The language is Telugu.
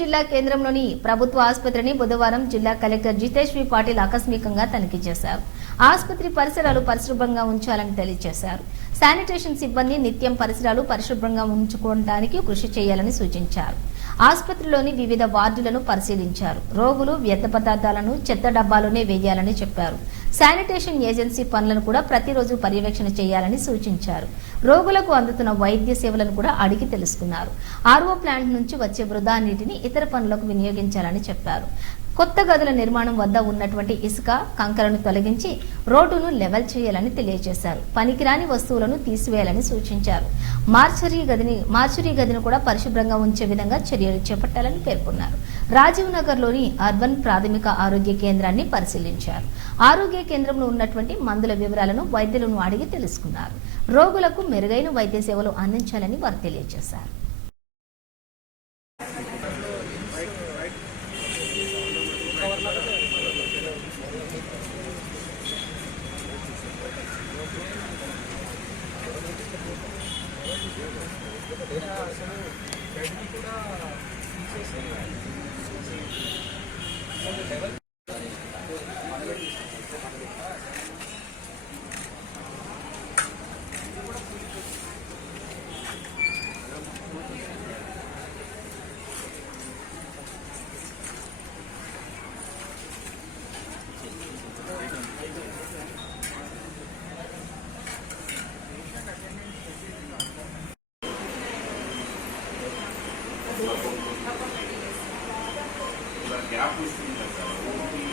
జిల్లా కేంద్రంలోని ప్రభుత్వ ఆసుపత్రిని బుధవారం జిల్లా కలెక్టర్ జితేష్ వి పాటిల్ ఆకస్మికంగా తనిఖీ చేశారు. ఆసుపత్రి పరిసరాలు పరిశుభ్రంగా ఉంచాలని తెలియజేశారు. శానిటేషన్ సిబ్బంది నిత్యం పరిసరాలు పరిశుభ్రంగా ఉంచుకోవడానికి కృషి చేయాలని సూచించారు. ఆసుపత్రిలోని వివిధ వార్డులను పరిశీలించారు. రోగులు వ్యర్థ పదార్థాలను చెత్త డబ్బాలోనే వేయాలని చెప్పారు. శానిటేషన్ ఏజెన్సీ పనులను కూడా ప్రతిరోజు పర్యవేక్షణ చేయాలని సూచించారు. రోగులకు అందుతున్న వైద్య సేవలను కూడా అడిగి తెలుసుకున్నారు. ఆర్ఓ ప్లాంట్ నుంచి వచ్చే వృధా నీటిని ఇతర పనులకు వినియోగించాలని చెప్పారు. కొత్త గదుల నిర్మాణం వద్ద ఉన్నటువంటి ఇసుక కంకరను తొలగించి రోడ్డును లెవెల్ చేయాలని తెలియజేశారు. పనికిరాని వస్తువులను తీసివేయాలని సూచించారు. మార్చరీ గదిని మార్చురీ గదిని కూడా పరిశుభ్రంగా ఉంచే విధంగా చర్యలు చేపట్టాలని పేర్కొన్నారు. రాజీవ్ నగర్లోని అర్బన్ ప్రాథమిక ఆరోగ్య కేంద్రాన్ని పరిశీలించారు. ఆరోగ్య కేంద్రంలో ఉన్నటువంటి మందుల వివరాలను వైద్యులను అడిగి తెలుసుకున్నారు. రోగులకు మెరుగైన వైద్య సేవలు అందించాలని వారు తెలియజేశారు. కూడా అసలు కూడా తీసేసే లెవెల్ ಗ್ಯಾಪ್ ಇಸ್ತೀನಿ ಸರ್ ಓದಿ